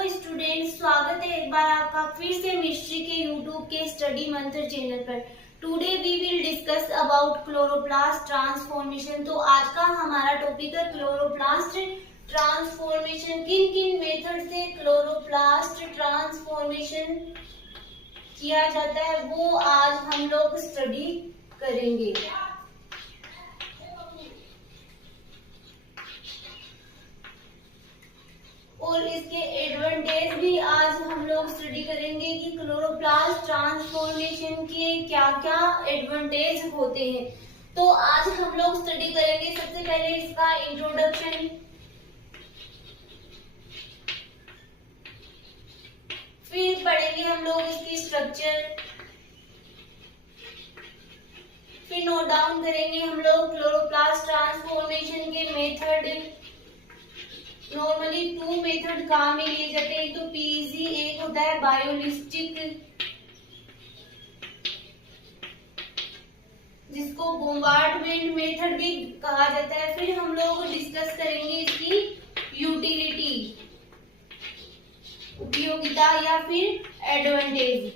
Students, स्वागत है एक बार आपका फिर से मिस्ट्री के यूट्यूब के स्टडी मंत्र चैनल पर। Today we will discuss about chloroplast transformation. तो आज का हमारा टॉपिक है क्लोरोप्लास्ट ट्रांसफॉर्मेशन। किन किन मेथड से क्लोरोप्लास्ट ट्रांसफॉर्मेशन किया जाता है वो आज हम लोग स्टडी करेंगे। और इसके एडवांटेज भी आज हम लोग स्टडी करेंगे कि क्लोरोप्लास्ट ट्रांसफॉर्मेशन के क्या क्या एडवांटेज होते हैं। तो आज हम लोग स्टडी करेंगे सबसे पहले इसका इंट्रोडक्शन, फिर पढ़ेंगे हम लोग इसकी स्ट्रक्चर, फिर नोट डाउन करेंगे हम लोग क्लोरोप्लास्ट ट्रांसफॉर्मेशन के मेथड। नॉर्मली 2 मेथड काम में लिए जाते हैं, एक तो पीईजी, एक होता है बायोलिस्टिक जिसको बोम्बार्डमेंट मेथड भी कहा जाता है। फिर हम लोग डिस्कस करेंगे इसकी यूटिलिटी, उपयोगिता या फिर एडवांटेज।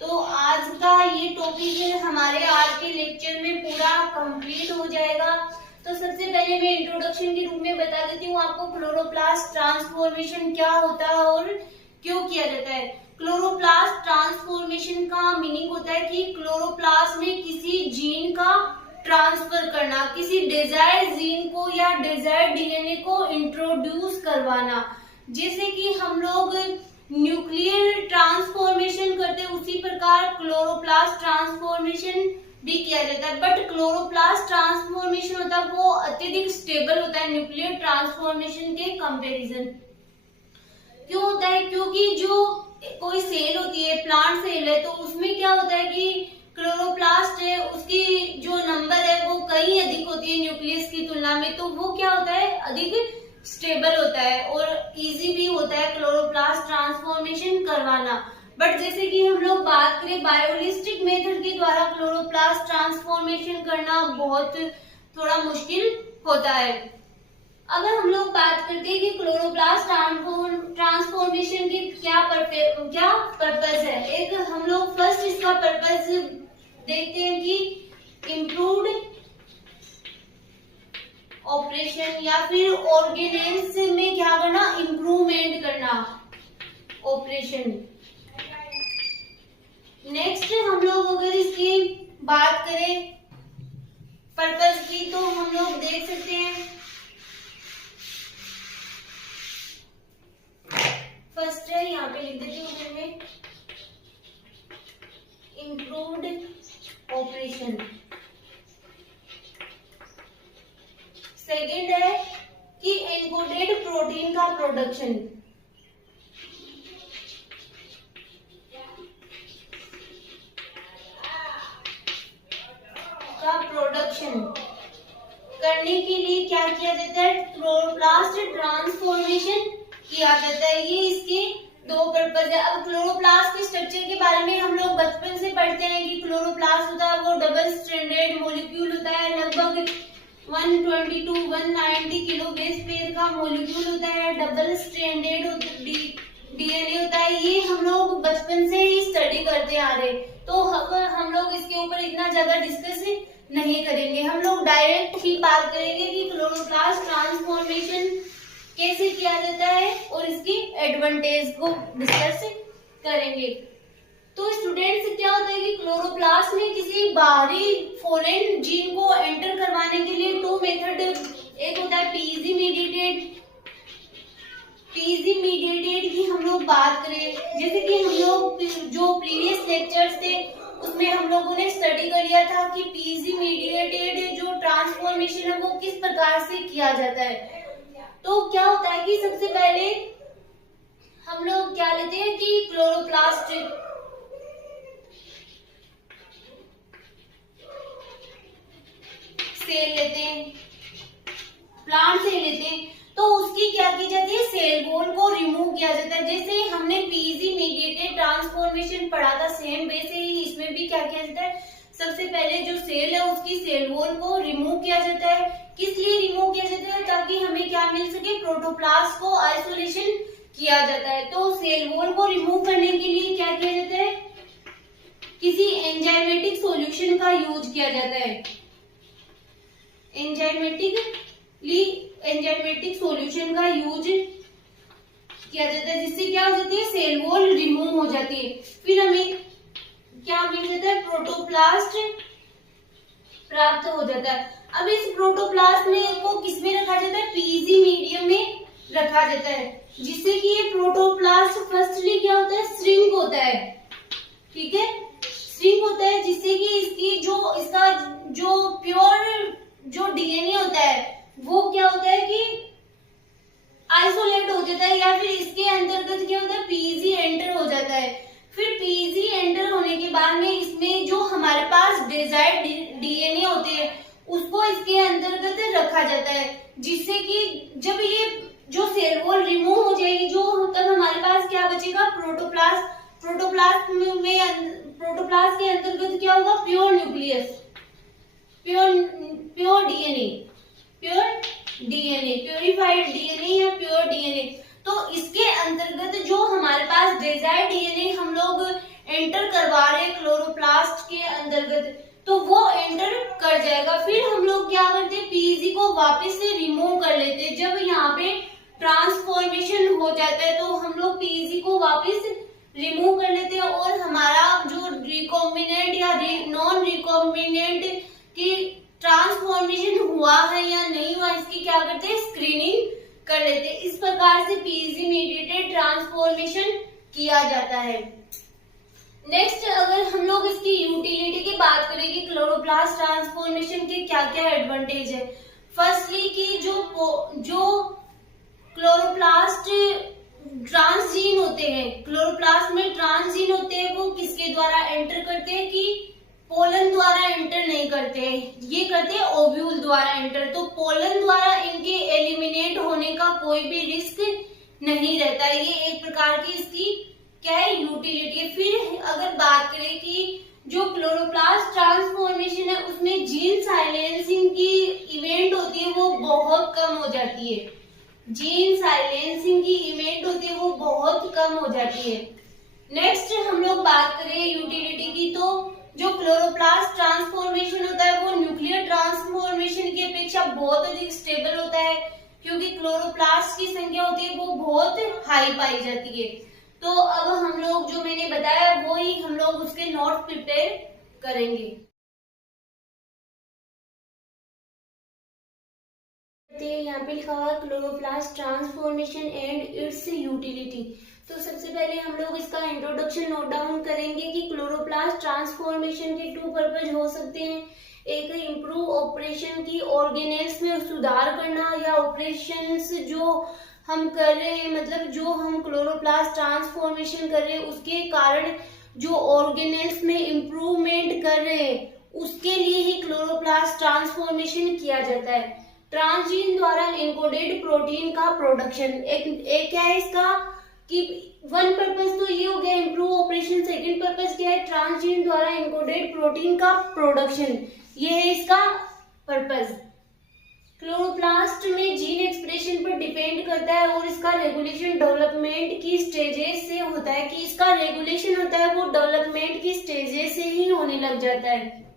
तो आज का ये टॉपिक हमारे आज के लेक्चर में पूरा कंप्लीट हो जाएगा। तो सबसे पहले मैं इंट्रोडक्शन के रूप में बता देती हूँ आपको क्लोरोप्लास्ट ट्रांसफॉर्मेशन क्या होता है और क्यों किया जाता है। क्लोरोप्लास्ट ट्रांसफॉर्मेशन का मीनिंग होता है कि क्लोरोप्लास्ट में किसी जीन का ट्रांसफर करना, किसी डिजायर्ड जीन को या डिजायर्ड डीएनए को इंट्रोड्यूस करवाना। जैसे कि हम लोग न्यूक्लियर ट्रांसफॉर्मेशन करते हैं उसी प्रकार क्लोरोप्लास्ट ट्रांसफॉर्मेशन भी किया जाता है। बट क्लोरोप्लास्ट ट्रांसफॉर्मेशन होता है वो अत्यधिक स्टेबल होता है न्यूक्लियर ट्रांसफॉर्मेशन के कंपैरिजन। क्यों होता है? क्योंकि जो कोई सेल होती है, प्लांट सेल है, तो उसमें क्या होता है कि क्लोरोप्लास्ट है उसकी जो नंबर है वो कहीं अधिक होती है न्यूक्लियस की तुलना में। तो वो क्या होता है, अधिक स्टेबल होता है और इजी भी होता है क्लोरोप्लास्ट ट्रांसफॉर्मेशन करवाना। बट जैसे कि हम लोग बात करें बायोलिस्टिक मेथड के द्वारा क्लोरोप्लास्ट ट्रांसफॉर्मेशन करना बहुत थोड़ा मुश्किल होता है। अगर हम लोग बात करते हैं कि क्लोरोप्लास्ट ट्रांसफॉर्मेशन की क्या पर्पस है, एक हम लोग फर्स्ट इसका पर्पस देखते हैं कि इम्प्रूव्ड ऑपरेशन या फिर ऑर्गेनेल्स में क्या करना, इम्प्रूवमेंट करना ऑपरेशन। नेक्स्ट हम लोग अगर इसकी बात करें पर्पस की तो हम लोग देख सकते हैं फर्स्ट है, यहाँ पे लिख देती हूँ मैं, इम्प्रूव्ड ऑपरेशन। सेकेंड है कि एन्कोडेड प्रोटीन का प्रोडक्शन। करने के लिए क्या किया जाता है, क्लोरोप्लास्ट ट्रांसफॉर्मेशन किया जाता है। ये इसके 2 पर्पज है। अब क्लोरोप्लास्ट के स्ट्रक्चर के बारे में हम लोग बचपन से पढ़ते हैं कि क्लोरोप्लास्ट होता है वो डबल स्ट्रैंडेड मॉलिक्यूल होता है, लगभग 120 to 190 किलो बेस पेयर का मॉलिक्यूल होता है, डबल स्ट्रैंडेड डीएनए होता है। ये हम लोग बचपन से ही स्टडी करते आ रहे, तो हम लोग इसके ऊपर इतना ज्यादा डिस्कस नहीं करेंगे। हम लोग डायरेक्ट ही बात करेंगे कि क्लोरोप्लास्ट ट्रांसफॉर्मेशन कैसे किया जाता है और इसकी एडवांटेज को डिस्कस करेंगे। तो स्टूडेंट्स, क्या होता है कि क्लोरोप्लास्ट में किसी बाहरी फॉरेन जीन को एंटर करवाने के लिए 2 मेथड, एक होता है पीईजी मीडिएटेड की हम लोग बात करें, जैसे कि हम लोग जो प्रीवियस लेक्चर्स थे उसमें हम लोगों ने स्टडी कर लिया था कि पीईजी मीडिएटेड जो ट्रांसफॉर्मेशन है वो किस प्रकार से किया जाता है। तो क्या होता है कि सबसे पहले हम लोग क्या लेते हैं कि क्लोरोप्लास्ट सेल लेते हैं, प्लांट सेल लेते हैं, तो उसकी क्या की जाती है, सेल वॉल को रिमूव किया जाता है। जैसे हमने पीईजी मीडिएटेड ट्रांसफॉर्मेशन पढ़ा था, सेम वैसे ही इसमें भी क्या किया जाता है, सबसे पहले जो सेल है उसकी सेल वॉल को रिमूव किया जाता है। किस लिए रिमूव किया जाता है? ताकि हमें क्या मिल सके, प्रोटोप्लास्ट को आइसोलेशन किया जाता है। तो सेल वॉल को रिमूव करने के लिए क्या किया जाता है? किसी एंजाइमेटिक सॉल्यूशन का यूज किया जाता है। एंजाइमेटिक सॉल्यूशन का यूज किया जाता है, जिससे क्या हो जाती है, सेल वॉल रिमूव हो जाती है। फिर हमें क्या मिल जाता है, प्रोटोप्लास्ट प्राप्त हो जाता है। अब इस प्रोटोप्लास्ट में को किसमें रखा जाता है? पीईजी मीडियम में रखा जाता है, जिससे कि ये प्रोटोप्लास्ट फर्स्टली क्या होता है, श्रिंक होता है। ठीक है, श्रिंक होता है, जिससे कि इसका जो प्योर जो डीएनए होता है वो क्या होता है कि आइसोलेट हो जाता है, या फिर इसके अंतर्गत क्या होता है, पीईजी एंटर हो जाता है। फिर पीईजी एंटर होने के बाद में इसमें जो हमारे पास डिजायर्ड डीएनए होते हैं उसको इसके अंतर्गत रखा जाता है, जिससे कि जब ये जो सेल वॉल रिमूव हो जाएगी, जो तब हमारे पास क्या बचेगा, प्रोटोप्लास्ट के अंतर्गत क्या होगा, pure nucleus, pure DNA, purified DNA या प्योर डीएनए। तो इसके अंतर्गत जो हमारे पास डिजायर्ड डीएनए हम लोग एंटर करवा रहे हैं क्लोरोप्लास्ट के अंतर्गत, तो वो एंटर कर जाएगा। फिर हम लोग क्या करते हैं, पीईजी को वापस से रिमूव कर लेते हैं। जब यहाँ पे ट्रांसफॉर्मेशन हो जाता है तो हम लोग पीईजी को वापस रिमूव कर लेते हैं, और हमारा जो रिकॉम्बिनेंट या नॉन रिकॉम्बिनेंट की ट्रांसफॉर्मेशन हुआ है या नहीं हुआ, इसकी क्या करते हैं, स्क्रीनिंग कर लेते हैं। इस प्रकार से पीईजी मीडिएटेड ट्रांसफॉर्मेशन किया जाता है। नेक्स्ट, अगर हम लोग इसकी यूटिलिटी की बात करें कि क्लोरोप्लास्ट ट्रांसफॉर्मेशन के क्या क्या एडवांटेज है। फर्स्टली कि जो क्लोरोप्लास्ट ट्रांसजीन होते हैं, क्लोरोप्लास्ट में ट्रांसजीन होते हैं, वो किसके द्वारा एंटर करते हैं कि पोलन द्वारा एंटर नहीं करते, ये करते हैं ओव्यूल द्वारा एंटर। तो पोलन द्वारा इनके एलिमिनेट होने का कोई भी रिस्क नहीं रहता। ये एक प्रकार की इसकी क्या है, यूटिलिटी है। फिर अगर बात करें कि जो क्लोरोप्लास्ट ट्रांसफॉर्मेशन है उसमें जीन साइलेंसिंग की इवेंट होती है वो बहुत कम हो जाती है। जीन साइलेंसिंग की इवेंट होती है वो बहुत कम हो जाती है। नेक्स्ट हम लोग बात करें यूटिलिटी की, तो जो क्लोरोप्लास्ट ट्रांसफॉर्मेशन होता है वो न्यूक्लियर ट्रांसफॉर्मेशन की अपेक्षा बहुत अधिक स्टेबल होता है, क्योंकि क्लोरोप्लास्ट की संख्या होती है वो बहुत हाई पाई जाती है। तो अब हम लोग जो मैंने बताया वो ही हम लोग उसके नोट प्रिपेयर करेंगे। यहाँ पे लिखा हुआ chloroplast transformation and it's utility. तो सबसे पहले हम लोग इसका इंट्रोडक्शन नोट डाउन करेंगे कि क्लोरोप्लास्ट ट्रांसफॉर्मेशन के 2 पर्पज हो सकते हैं। एक इम्प्रूव ऑपरेशन की ऑर्गेनेल्स में सुधार करना, या ऑपरेशंस जो हम कर रहे हैं, मतलब जो हम क्लोरोप्लास्ट ट्रांसफॉर्मेशन कर रहे हैं उसके कारण जो ऑर्गेनेल्स में इम्प्रूवमेंट कर रहे हैं उसके लिए ही क्लोरोप्लास्ट ट्रांसफॉर्मेशन किया जाता है। ट्रांसजीन द्वारा एन्कोडेड प्रोटीन का प्रोडक्शन, एक क्या है इसका कि वन पर्पज तो ये हो गया इम्प्रूव ऑपरेशन। सेकंड पर्पज क्या है, ट्रांसजीन द्वारा एन्कोडेड प्रोटीन का प्रोडक्शन, ये है इसका पर्पज। क्लोरोप्लास्ट में जीन एक्सप्रेशन पर डिपेंड करता है और इसका रेगुलेशन डेवलपमेंट की स्टेजेस से होता है, कि इसका रेगुलेशन होता है वो डेवलपमेंट की स्टेजेस से ही होने लग जाता है।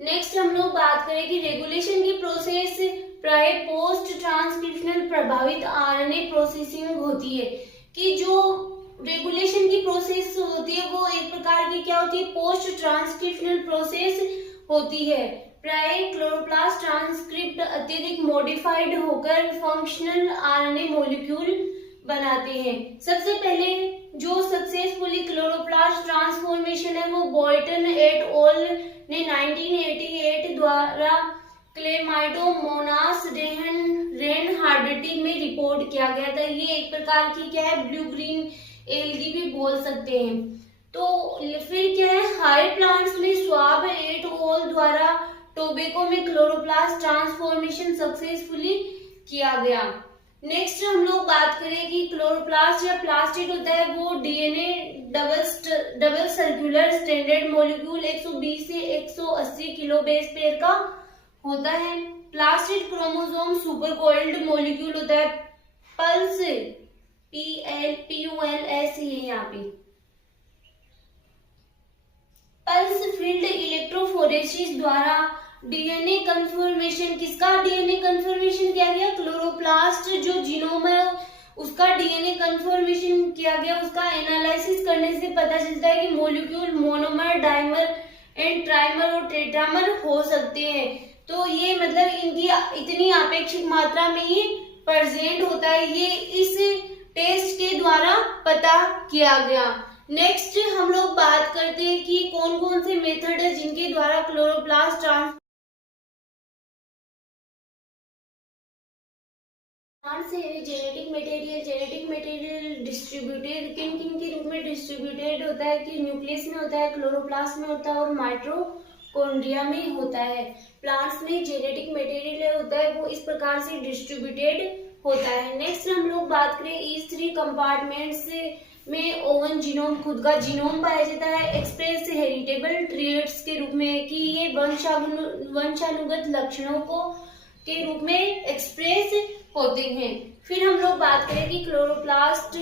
नेक्स्ट हम लोग बात करें कि रेगुलेशन की प्रोसेस प्राय पोस्ट ट्रांसक्रिप्शनल प्रभावित आरएनए प्रोसेसिंग होती है, कि जो रेगुलेशन की प्रोसेस होती है वो एक प्रकार की क्या होती है, पोस्ट ट्रांसक्रिप्शनल प्रोसेस होती है। प्राय क्लोरोप्लास्ट ट्रांसक्रिप्ट अत्यधिक मॉडिफाइड होकर फंक्शनल आरएनए मॉलिक्यूल बनाते हैं। सबसे पहले जो सक्सेसफुली क्लोरोप्लास्ट ट्रांसफॉर्मेशन है वो बॉयटन एट ऑल ने 1988 द्वारा क्लेमाइडोमोनास रेनहार्डिटी में रिपोर्ट किया गया था। ये एक प्रकार की क्या है, ब्लू ग्रीन एल्गी भी बोल सकते हैं। तो फिर क्या है, हाई प्लांट्स में स्वाब एट ऑल द्वारा टोबैको में क्लोरोप्लास्ट ट्रांसफॉर्मेशन सक्सेसफुली किया गया। नेक्स्ट हम लोग बात करें कि क्लोरोप्लास्ट या प्लास्टिड होता है वो DNA double circular standard molecule 120 से 180 किलो बेस पेयर का होता है। Plastid chromosome super coiled molecule होता है। पल्स PULS है यहाँ पे। पल्स फील्ड इलेक्ट्रोफोरेसिस द्वारा डीएनए कंफर्मेशन, किसका डीएनए कंफर्मेशन किया गया? क्लोरोप्लास्ट जो जीनोम है उसका डीएनए कंफर्मेशन किया गया। उसका एनालिसिस करने से पता चलता है कि molecule monomer, dimer and trimer और टेट्रामर हो सकते हैं। तो ये मतलब इनकी इतनी अपेक्षित मात्रा में ये प्रेजेंट होता है, ये इस टेस्ट के द्वारा पता किया गया। नेक्स्ट हम लोग बात करते हैं कि कौन कौन से मेथड है जिनके द्वारा क्लोरोप्लास्ट से जेनेटिक मटेरियल डिस्ट्रीब्यूटेड किन किन के रूप में डिस्ट्रीब्यूटेड होता है कि न्यूक्लियस में होता है, क्लोरोप्लास्ट में होता है और माइटोकॉन्ड्रिया में होता है। प्लांट्स में जेनेटिक मटेरियल होता है वो इस प्रकार से डिस्ट्रीब्यूटेड होता है। नेक्स्ट हम लोग बात करें इस 3 कंपार्टमेंट्स में ओवन जीनोम, खुद का जीनोम पाया जाता है एक्सप्रेस हेरिटेबल ट्रेट्स के रूप में कि ये वंशानुगत लक्षणों को के रूप में एक्सप्रेस होते हैं। फिर हम लोग बात करें कि chloroplast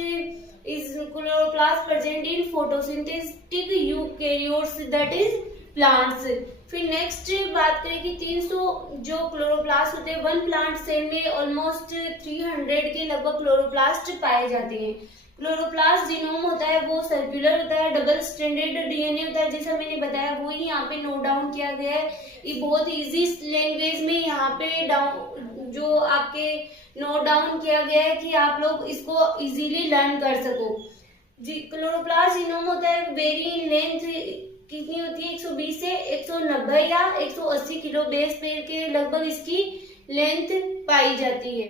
present in photosynthetic eukaryotes that is plants. फिर नेक्स्ट बात करें कि 300 जो क्लोरोप्लास्ट होते हैं, 1 प्लांट सेल में ऑलमोस्ट 300 के लगभग क्लोरोप्लास्ट पाए जाते हैं। क्लोरोप्लास्ट जीनोम होता है वो सर्कुलर होता है, डबल स्ट्रैंडेड डीएनए होता है, जैसा मैंने बताया वो ही यहाँ पे नोट डाउन किया गया है। ये बहुत इजी लैंग्वेज में यहाँ पे जो आपके नोट डाउन किया गया है कि आप लोग इसको इजीली लर्न कर सको। क्लोरोप्लास्ट जीनोम होता है वेरी इन लेंथ कितनी होती है? 120 से 190 या 180 किलो बेस पेयर के लगभग इसकी लेंथ पाई जाती है।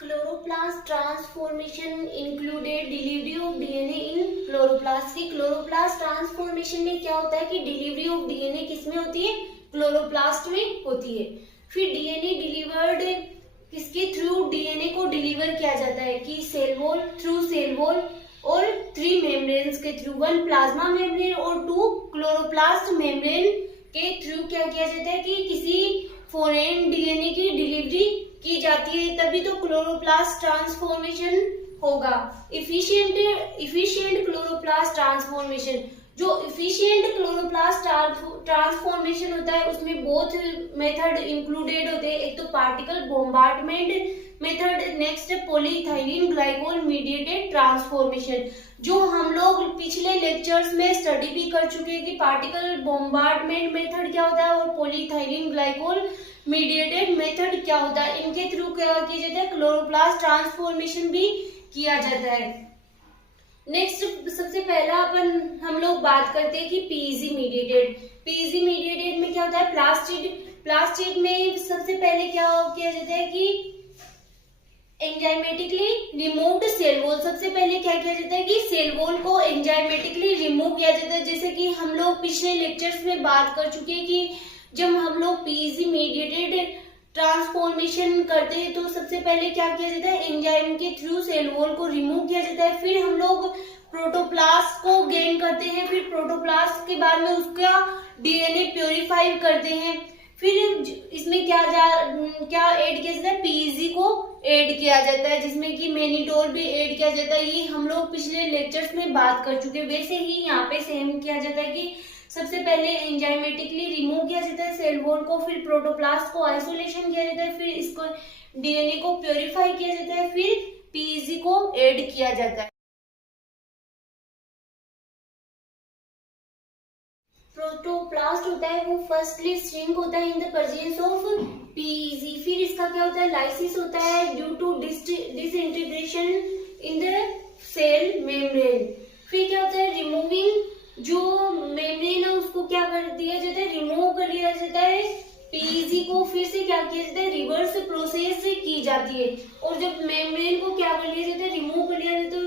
Chloroplast transformation included delivery of DNA in chloroplast. की क्लोरोप्लास्ट ट्रांसफॉर्मेशन में क्या होता है कि डिलीवरी ऑफ डीएनए किसमें होती है? क्लोरोप्लास्ट में होती है। फिर डीएनए डिलीवर्ड किसके थ्रू? डीएनए को डिलीवर किया जाता है कि cell wall, through cell wall और 3 मेम्ब्रेन्स के थ्रू, 1 प्लाज्मा मेम्ब्रेन और 2 क्लोरोप्लास्ट मेम्ब्रेन के थ्रू क्या किया जाता है कि किसी फॉरेन डीएनए की डिलीवरी की जाती है, तभी तो क्लोरोप्लास्ट ट्रांसफॉर्मेशन होगा। इफिशिएंट क्लोरोप्लास्ट ट्रांसफॉर्मेशन, जो इफिशिएंट क्लोरोप्लास्ट ट्रांसफॉर्मेशन होता है उसमें बहुत मेथड इंक्लूडेड होते हैं। एक तो particle bombardment method, next polyethylene glycol mediated transformation, जो हम लोग पिछले लेक्चर्स में स्टडी भी कर चुके हैं कि पार्टिकल बॉम्बार्डमेंट मेथड क्या होता है और पॉलीइथाइलिन ग्लाइकोल मीडिएटेड मेथड क्या होता है। इनके थ्रू क्या किया जाता है? क्लोरोप्लास्ट ट्रांसफॉर्मेशन भी किया जाता है। नेक्स्ट सबसे पहला हम लोग बात करते हैं कि पीईजी मीडिएटेड में क्या होता है? प्लास्टिड में सबसे पहले क्या किया जाता है कि एंजाइमेटिकली रिमूव्ड सेल वॉल। सबसे पहले क्या किया जाता है कि सेल वॉल को एंजाइमेटिकली रिमूव किया जाता है। जैसे कि हम लोग पिछले लेक्चर्स में बात कर चुके हैं कि जब हम लोग पीईजी मीडिएटेड ट्रांसफॉर्मेशन करते हैं तो सबसे पहले क्या किया जाता है? एंजाइम के थ्रू सेल वॉल को रिमूव किया जाता है। फिर हम लोग प्रोटोप्लास्ट को गेन करते हैं, फिर प्रोटोप्लास्ट के बाद में उसका डीएनए प्योरीफाई करते हैं। फिर इसमें क्या ऐड किया जाता है? पीईजी को ऐड किया जाता है, जिसमें कि मैनिटोल भी ऐड किया जाता है। ये हम लोग पिछले लेक्चर्स में बात कर चुके हैं। वैसे ही यहाँ पे सेम किया जाता है कि सबसे पहले एंजाइमेटिकली रिमूव किया जाता है सेल वॉल को, फिर प्रोटोप्लास्ट को आइसोलेशन किया जाता है, फिर इसको डीएनए को प्योरीफाई किया जाता है, फिर पीईजी को ऐड किया जाता है। प्रोटोप्लास्ट होता है वो फर्स्टली श्रिंक होता है in the presence of PEG. फिर इसका क्या होता है? लाइसिस होता है due to disintegration in the cell membrane. फिर क्या होता है? रिमूविंग, जो मेम्ब्रेन है उसको क्या कर दिया जाता है? रिमूव कर दिया जाता है। पीईजी को फिर से क्या किया जाता है? रिवर्स प्रोसेस की जाती है। और जब मेम्ब्रेन को क्या कर लिया जाता है? रिमूव कर लिया जाता है, तो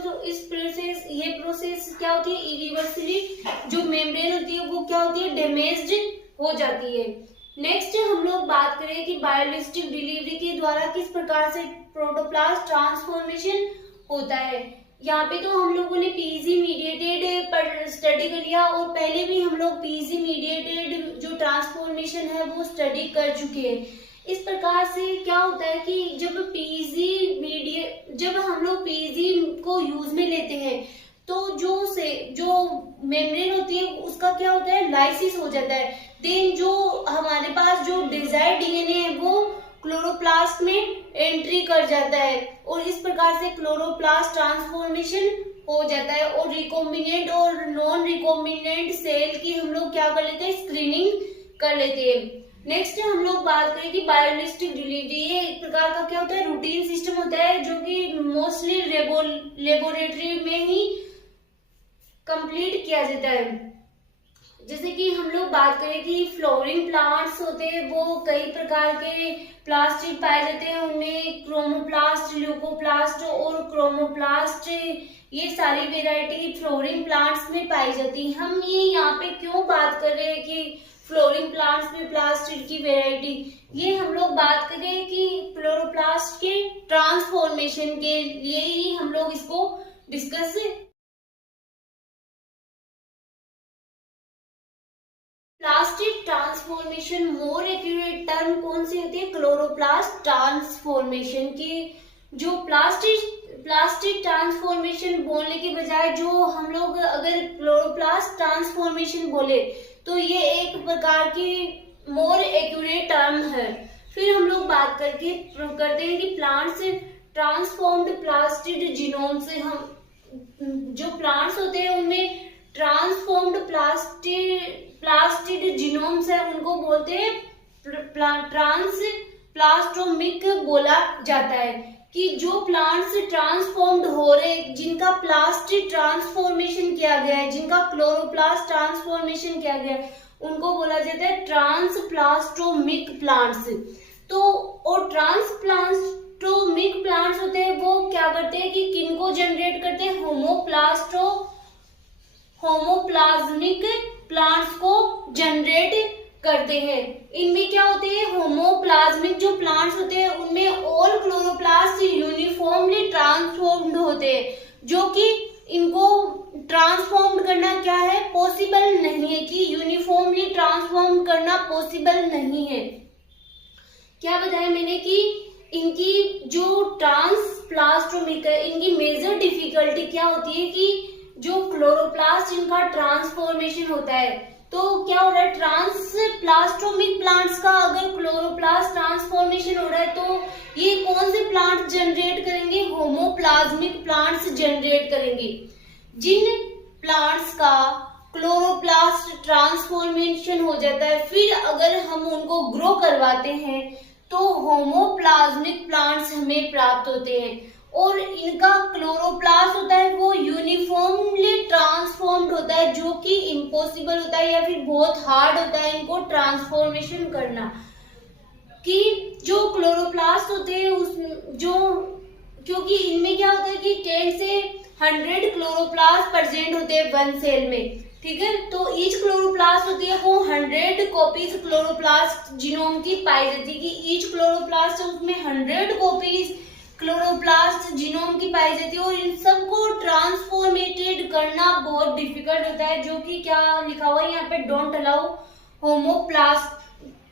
ये प्रोसेस क्या होती है? इरिवर्सली जो मेम्ब्रेन होती है वो क्या होती है? डैमेज्ड हो जाती है। नेक्स्ट हम लोग बात करें कि बायोलिस्टिक डिलीवरी के द्वारा किस प्रकार से प्रोटोप्लास्ट ट्रांसफॉर्मेशन होता है। यहाँ पे तो हम लोगों ने पीजी मीडिएटेड पर स्टडी कर लिया और पहले भी हम लोग पीजी मीडिएटेड जो ट्रांसफॉर्मेशन है वो स्टडी कर चुके हैं। इस प्रकार से क्या होता है कि जब हम लोग पीजी को यूज में लेते हैं तो जो मेम्ब्रेन होती है उसका क्या होता है, लाइसिस हो जाता है। देन जो हमारे पास जो डिजायर्ड डीएनए है वो क्लोरोप्लास्ट में एंट्री कर जाता है और इस प्रकार से क्लोरोप्लास्ट ट्रांसफॉर्मेशन हो जाता है और रिकॉम्बिनेंट और नॉन रिकॉम्बिनेंट सेल की हम लोग क्या कर लेते हैं, स्क्रीनिंग कर लेते हैं। नेक्स्ट हम लोग बात करें कि बायोलिस्टिक डिलीवरी, ये एक प्रकार का क्या होता है, रूटीन सिस्टम होता है जो कि मोस्टली लेबोरेटरी में ही कंप्लीट किया जाता है। जैसे कि हम लोग बात करें कि फ्लोरिंग प्लांट्स होते हैं वो कई प्रकार के प्लास्टिड पाए जाते हैं, उनमें क्रोमोप्लास्ट, ल्यूकोप्लास्ट और क्रोमोप्लास्ट, ये सारी वेराइटी फ्लोरिंग प्लांट्स में पाई जाती है। हम ये यहाँ पे क्यों बात कर रहे हैं कि फ्लोरिंग प्लांट्स में प्लास्टिड की वेराइटी, ये हम लोग बात कर रहे हैं कि क्लोरोप्लास्ट के ट्रांसफॉर्मेशन के लिए ही हम लोग इसको discuss. Plastid transformation more accurate term कौन सी होती है, क्लोरोप्लास्ट ट्रांसफॉर्मेशन की। जो प्लास्टिक ट्रांसफॉर्मेशन बोलने के बजाय जो हम लोग अगर क्लोरोप्लास्ट ट्रांसफॉर्मेशन बोले तो ये एक प्रकार की मोर एक्यूरेट टर्म है। फिर हम लोग बात करते हैं कि प्लांट्स ट्रांसफॉर्म्ड प्लास्टिड जीनोम से, हम जो प्लांट्स होते हैं उनमें ट्रांसफॉर्म्ड प्लास्टिड जीनोम्स है उनको बोलते हैं ट्रांसप्लास्टोमिक बोला जाता है। कि जो प्लांट्स ट्रांसफॉर्म्ड हो रहे, जिनका प्लास्टिड ट्रांसफॉर्मेशन किया गया है, जिनका क्लोरोप्लास्ट ट्रांसफॉर्मेशन किया गया है, उनको बोला जाता है ट्रांसप्लास्टोमिक प्लांट्स। तो और ट्रांसप्लास्टोमिक प्लांट्स होते हैं वो क्या करते हैं कि किनको जनरेट करते हैं, होमोप्लाज्मिक प्लांट्स को जनरेट करते हैं। इनमें क्या होते हैं, होमोप्लाज्मिक जो प्लांट्स होते हैं उनमें ऑल क्लोरोप्लास्ट यूनिफॉर्मली ट्रांसफॉर्म्ड होते हैं, जो कि इनको ट्रांसफॉर्म करना क्या है, पॉसिबल नहीं है, कि यूनिफॉर्मली ट्रांसफॉर्म करना पॉसिबल नहीं है। क्या बताया मैंने कि इनकी जो ट्रांसप्लास्टोमिक है, इनकी मेजर डिफिकल्टी क्या होती है कि जो क्लोरोप्लास्ट इनका ट्रांसफॉर्मेशन होता है, तो क्या हो रहा है, ट्रांसप्लास्टोमिक प्लांट्स का अगर क्लोरोप्लास्ट ट्रांसफॉर्मेशन हो रहा है तो ये कौन से प्लांट जनरेट करेंगे, होमोप्लाज्मिक प्लांट्स जनरेट करेंगे। जिन प्लांट्स का क्लोरोप्लास्ट ट्रांसफॉर्मेशन हो जाता है, फिर अगर हम उनको ग्रो करवाते हैं तो होमोप्लाज्मिक प्लांट्स हमें प्राप्त होते हैं और इनका क्लोरोप्लास्ट होता है वो यूनिफॉर्मली ट्रांसफॉर्म्ड होता है, जो कि इम्पॉसिबल होता है या फिर बहुत हार्ड होता है इनको ट्रांसफॉर्मेशन करना। कि जो क्लोरोप्लास्ट होते हैं क्योंकि इनमें क्या होता है कि 10 से 100 क्लोरोप्लास्ट प्रेजेंट होते हैं वन सेल में, ठीक है। तो ईच क्लोरोप्लास्ट होती है वो 100 कॉपीज क्लोरोप्लास्ट जीनोम की पाई जाती है, कि ईच क्लोरोप्लास्ट है उसमें 100 कॉपीज क्लोरोप्लास्ट जीनोम की पाई जाती है और इन सबको ट्रांसफॉर्मेटेड करना बहुत डिफिकल्ट होता है, जो कि क्या लिखा हुआ है यहाँ पे, डोंट अलाउ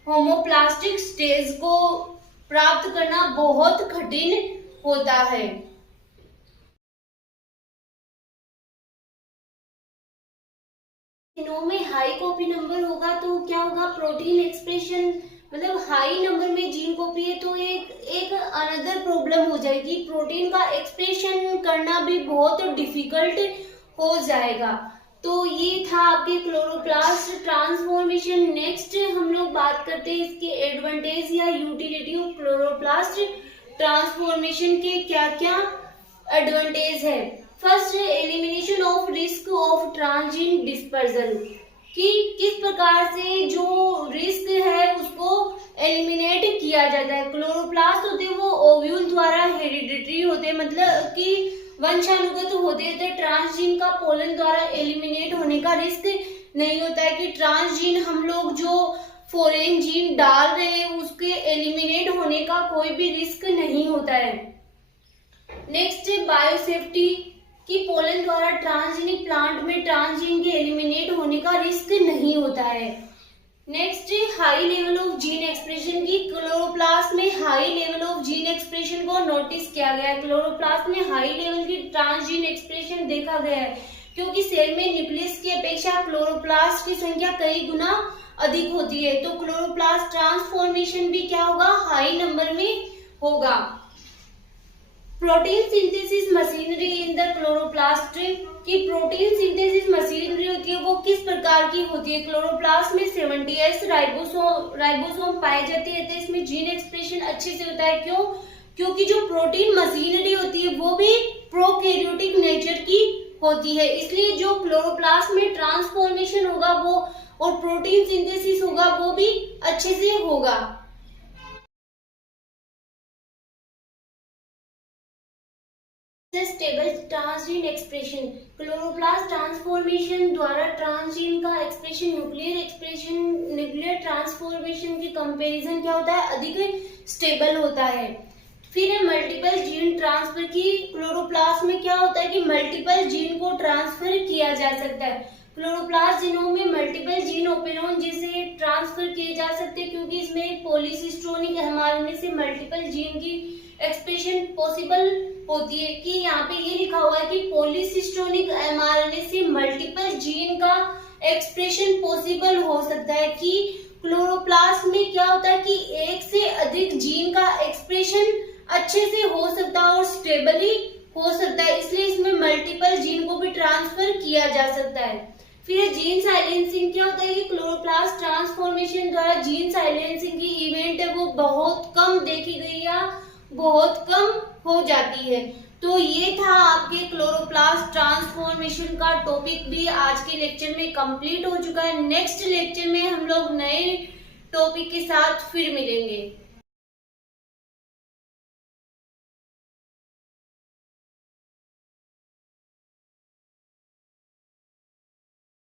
होमोप्लास्टिक स्टेज को प्राप्त करना बहुत कठिन होता है। जीनोम में हाई कॉपी नंबर होगा तो क्या होगा, प्रोटीन एक्सप्रेशन, मतलब हाई नंबर में जीन कॉपी है तो एक अनदर प्रॉब्लम हो जाएगी, प्रोटीन का एक्सप्रेशन करना भी बहुत डिफिकल्ट हो जाएगा। तो ये था आपके क्लोरोप्लास्ट ट्रांसफॉर्मेशन। नेक्स्ट हम लोग बात करते हैं इसके एडवांटेज या यूटिलिटी ऑफ क्लोरोप्लास्ट ट्रांसफॉर्मेशन के क्या क्या एडवांटेज है। फर्स्ट है elimination of risk of transgene dispersion, कि किस प्रकार से जो रिस्क है उसको एलिमिनेट किया जाता है। क्लोरोप्लास्ट होते हैं वो ओव्यूल द्वारा हेरिडिटरी होते हैं, मतलब कि वंशानुगत होते हैं। ट्रांसजीन का पोलन द्वारा एलिमिनेट होने का रिस्क नहीं होता है, कि ट्रांसजीन हम लोग जो फॉरेन जीन डाल रहे हैं उसके एलिमिनेट होने का कोई भी रिस्क नहीं होता है। नेक्स्ट है बायोसेफ्टी, कि पोलन द्वारा ट्रांसजेनिक प्लांट में ट्रांसजीन के एलिमिनेट होने का रिस्क नहीं होता है। नेक्स्ट है high level of gene expression, की क्लोरोप्लास्ट में high level of gene expression को नोटिस किया गया है। क्लोरोप्लास्ट में हाई लेवल की ट्रांसजीन एक्सप्रेशन देखा गया है, क्योंकि सेल में न्यूक्लियस की अपेक्षा क्लोरोप्लास्ट की संख्या कई गुना अधिक होती है, तो क्लोरोप्लास्ट ट्रांसफॉर्मेशन भी क्या होगा, हाई नंबर में होगा। Protein synthesis machinery in the chloroplast, की प्रोटीन सिंथेसिस मशीनरी होती है वो किस प्रकार की होती है। क्लोरोप्लास्ट में 70S राइबोसोम पाए जाते हैं, तो इसमें जीन एक्सप्रेशन अच्छे से होता है। क्यों? क्योंकि जो प्रोटीन मशीनरी होती है वो भी प्रोकैरियोटिक नेचर की होती है, इसलिए जो क्लोरोप्लास्ट में ट्रांसफॉर्मेशन होगा वो और प्रोटीन सिंथेसिस होगा वो भी अच्छे से होगा। Stable transgene expression, chloroplast transformation द्वारा ट्रांसजीन का एक्सप्रेशन न्यूक्लियर ट्रांसफॉर्मेशन के कंपैरिजन क्या होता है, अधिक स्टेबल होता है। फिर है मल्टीपल जीन ट्रांसफर, की क्लोरोप्लास्ट में क्या होता है कि मल्टीपल जीन को ट्रांसफर किया जा सकता है। क्लोरोप्लास्ट जीनोम में मल्टीपल जीन ओपेरॉन जैसे ट्रांसफर किए जा सकते हैं, क्योंकि इसमें पॉलीसिस्टोनिक एमआरएनए से मल्टीपल जीन की एक्सप्रेशन पॉसिबल होती है। कि यहाँ पे ये लिखा हुआ है कि पॉलीसिस्टोनिक एमआरएनए से मल्टीपल जीन का एक्सप्रेशन पॉसिबल हो सकता है। कि क्लोरोप्लास्ट में क्या होता है कि एक से अधिक जीन का एक्सप्रेशन अच्छे से हो सकता है और स्टेबली हो सकता है, इसलिए इसमें मल्टीपल जीन को भी ट्रांसफर किया जा सकता है। फिर जीन साइलेंसिंग, क्या होता है कि क्लोरोप्लास्ट ट्रांसफॉर्मेशन द्वारा जीन साइलेंसिंग की इवेंट है वो बहुत कम देखी गई या बहुत कम हो जाती है। तो ये था आपके क्लोरोप्लास्ट ट्रांसफॉर्मेशन का टॉपिक, भी आज के लेक्चर में कंप्लीट हो चुका है। नेक्स्ट लेक्चर में हम लोग नए टॉपिक के साथ फिर मिलेंगे।